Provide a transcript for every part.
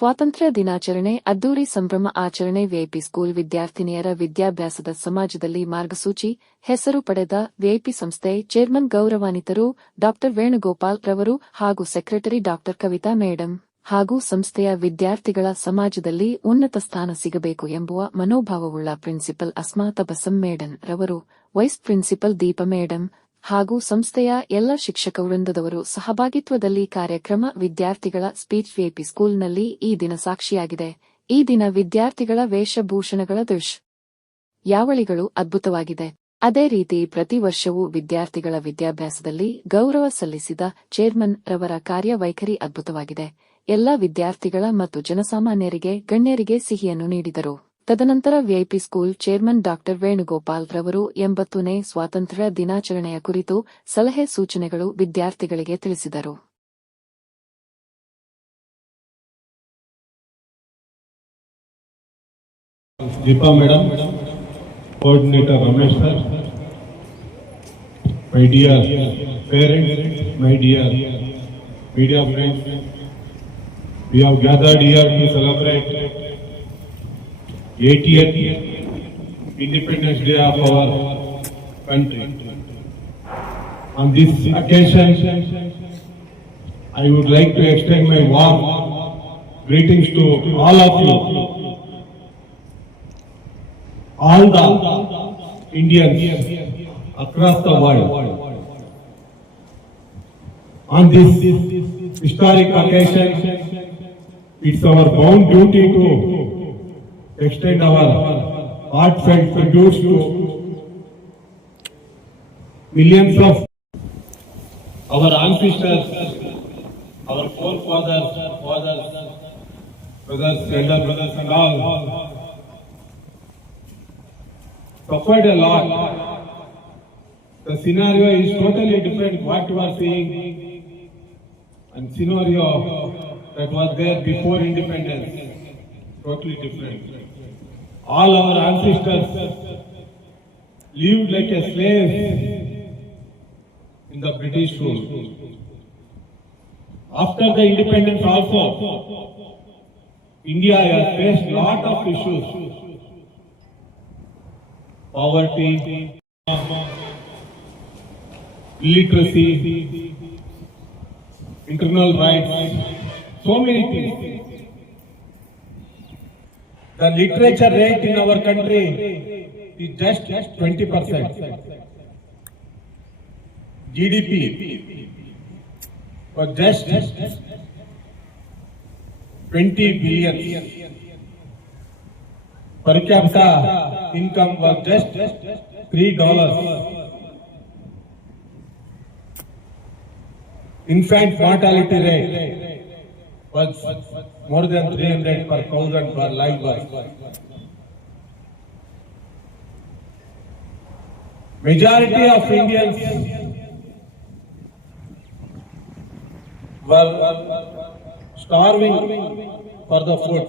ಸ್ವಾತಂತ್ರ್ಯ ದಿನಾಚರಣೆ ಅದ್ದೂರಿ ಸಂಭ್ರಮ ಆಚರಣೆ ವಿಐಪಿ ಸ್ಕೂಲ್ ವಿದ್ಯಾರ್ಥಿನಿಯರ ವಿದ್ಯಾಭ್ಯಾಸದ ಸಮಾಜದಲ್ಲಿ ಮಾರ್ಗಸೂಚಿ ಹೆಸರು ಪಡೆದ ವಿಐಪಿ ಸಂಸ್ಥೆ ಚೇರ್ಮನ್ ಗೌರವಾನ್ವಿತರು ಡಾ ವೇಣುಗೋಪಾಲ್ ರವರು ಹಾಗೂ ಸೆಕ್ರೆಟರಿ ಡಾ ಕವಿತಾ ಮೇಡಂ ಹಾಗೂ ಸಂಸ್ಥೆಯ ವಿದ್ಯಾರ್ಥಿಗಳ ಸಮಾಜದಲ್ಲಿ ಉನ್ನತ ಸ್ಥಾನ ಸಿಗಬೇಕು ಎಂಬುವ ಮನೋಭಾವವುಳ್ಳ ಪ್ರಿನ್ಸಿಪಲ್ ಅಸ್ಮಾ ತಬಸಂ ಮೇಡಂ ರವರು, ವೈಸ್ ಪ್ರಿನ್ಸಿಪಲ್ ದೀಪ ಮೇಡಂ ಹಾಗೂ ಸಂಸ್ಥೆಯ ಎಲ್ಲ ಶಿಕ್ಷಕ ವೃಂದದವರು ಸಹಭಾಗಿತ್ವದಲ್ಲಿ ಕಾರ್ಯಕ್ರಮ ವಿದ್ಯಾರ್ಥಿಗಳ ಸ್ಪೀಚ್ ವಿಐಪಿ ಸ್ಕೂಲ್ನಲ್ಲಿ ಈ ದಿನ ಸಾಕ್ಷಿಯಾಗಿದೆ. ಈ ದಿನ ವಿದ್ಯಾರ್ಥಿಗಳ ವೇಷಭೂಷಣಗಳ ಯಾವಳಿಗಳು ಅದ್ಭುತವಾಗಿದೆ. ಅದೇ ರೀತಿ ಪ್ರತಿ ವರ್ಷವೂ ವಿದ್ಯಾರ್ಥಿಗಳ ವಿದ್ಯಾಭ್ಯಾಸದಲ್ಲಿ ಗೌರವ ಸಲ್ಲಿಸಿದ ಚೇರ್ಮನ್ ರವರ ಕಾರ್ಯವೈಖರಿ ಅದ್ಭುತವಾಗಿದೆ. ಎಲ್ಲ ವಿದ್ಯಾರ್ಥಿಗಳ ಮತ್ತು ಜನಸಾಮಾನ್ಯರಿಗೆ ಗಣ್ಯರಿಗೆ ಸಿಹಿಯನ್ನು ನೀಡಿದರು. ತದನಂತರ ವಿಐಪಿ ಸ್ಕೂಲ್ ಚೇರ್ಮನ್ ಡಾ ವೇಣುಗೋಪಾಲ್ ರವರು 80ನೇ ಸ್ವಾತಂತ್ರ್ಯ ದಿನಾಚರಣೆಯ ಕುರಿತು ಸಲಹೆ ಸೂಚನೆಗಳು ವಿದ್ಯಾರ್ಥಿಗಳಿಗೆ ತಿಳಿಸಿದರು. Deepa madam, coordinator Ramesh sir, my dear parents, my dear media friends, we have gathered here to celebrate 80th Independence Day of our country. On this occasion, I would like to extend my warm greetings to all of you, all the Indians across the world. On this historic occasion, it's our bound duty to extend our heartfelt tributes to millions of our ancestors, our forefathers, fathers, brothers, elder brothers and all suffered a lot. The scenario is totally different what you are seeing and scenario that was there before independence, totally different. All our ancestors lived like a slave in the British rule. After the independence also, India has faced lot of issues. Poverty, illiteracy, internal rights, so many things. The literature rate in our country is just 20%. GDP was just 20 billion. Per capita income was just $3. Infant mortality rate was more than 300 per 1,000 per live birth. Majority of Indians were starving for the food.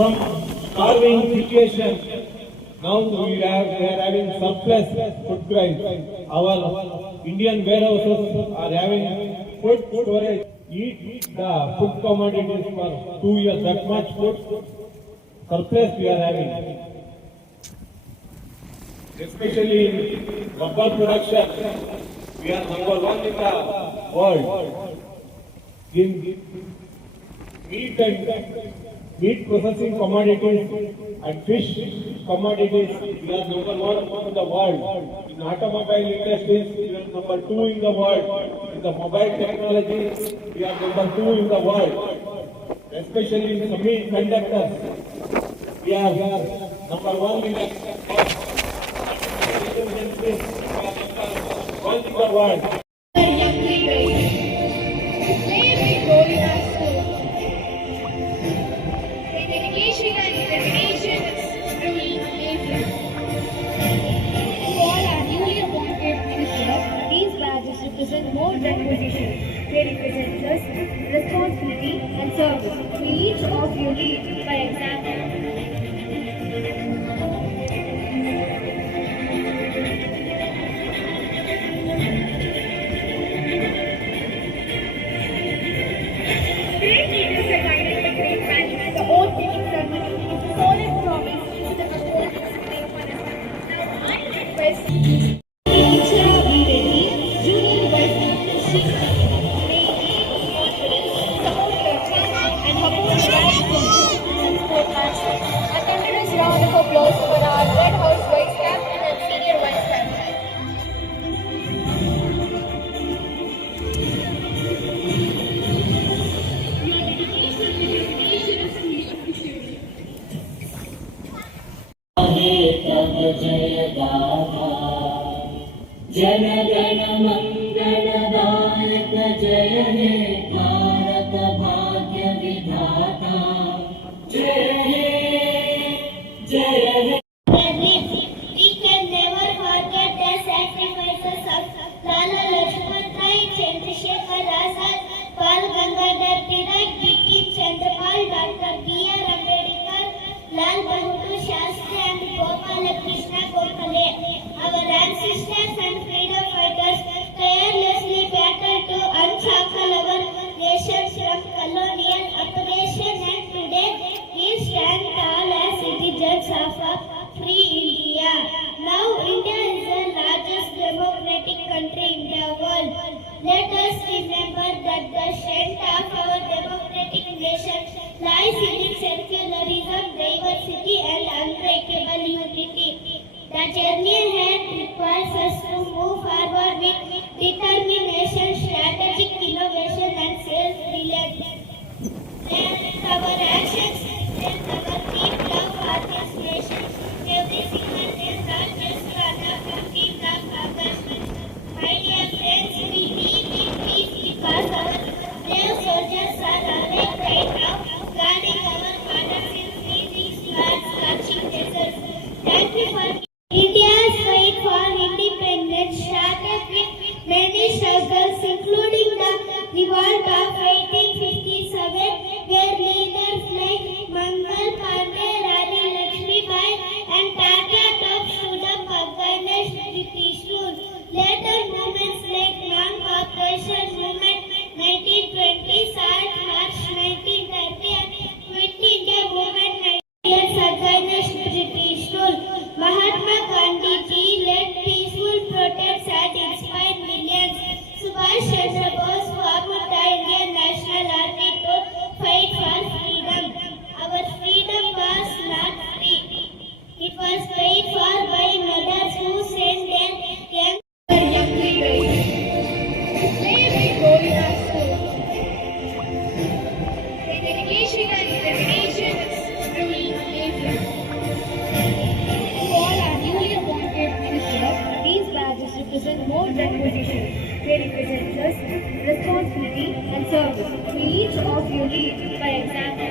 From starving situation, now we are having surplus food price. Our Indian warehouses are having food storage. Eat the food commodities for 2 years. That much food surplus we are having. Especially in rubber production, we are number 1 in the world. In meat and meat processing commodities and fish commodities, we are number one in the world. In automobile industries, we are number two in the world. In the mobile technology, we are number two in the world. Especially in semiconductors, we are number one in the world. We are number one in the world. Young leaders play a big role in our school. Their dedication and determination is truly amazing. To all our newly appointed ministers, these badges represent more than positions. They represent trust, responsibility, and service. We each of you lead by example. Great leaders are guided by great values. The oath taking ceremony is a solemn promise to the upholding supreme punishment. Now I request teacher Vidhi, Junior Vice Principal may gain confidence, support your child, and uphold national and sportsmanship. A tremendous round of applause for our Red House Vice Captain and Senior Vice Captain. Your dedication to your nation is truly appreciated. Jana Gana मंगलदायक जय हे भारत भाग्य विधाता जय हे We can never forget the sacrifices of Lala Lajpat Rai, Chandrasekhar Azad, Bal Gangadhar Tilak, Biti Chandapal, Dr. B.R. Ambedkar, Lal Bahadur Shastri, and Gopala Krishna Gokhale. Our ancestors and freedom fighters tirelessly battled to unshackle our nation from colonial occupation, and today we stand tall as citizens of a free India. Now India is the largest democratic country in the world. Let us remember that the strength of our democratic nation lies in its secularism, diversity, and unbreakable unity. The journey ahead requires us to move forward with determination, strategic innovation, and self-reliance. Our actions reflect our deep love for this nation. Every single day, not just for the 15th of August. My dear friends, we live in peace because our brave soldiers are alive right now, guarding our borders in freezing floods, scorching deserts. Thank you for India's fight for independence started with many struggles, including the revolt of 1857, where leaders like Mangal Pandey, Rani Lakshmibai, and Tata Top stood up against British rule. Later movements like Non-Cooperation Movement 1920, SALT March 1930, and Quit India Movement 19 against British rule. Mahatma Gandhi ji led peaceful protests and inspired millions. Subhash Chandra Bose formed the Indian National Army to fight for freedom. Our freedom was not free. It was paid for by mothers who sent their young leaders to play a big role in our school. Their dedication and determination is truly amazing. To all our newly appointed ministers, these badges represent more than positions. They represent trust, responsibility, and service. We each of you lead by example.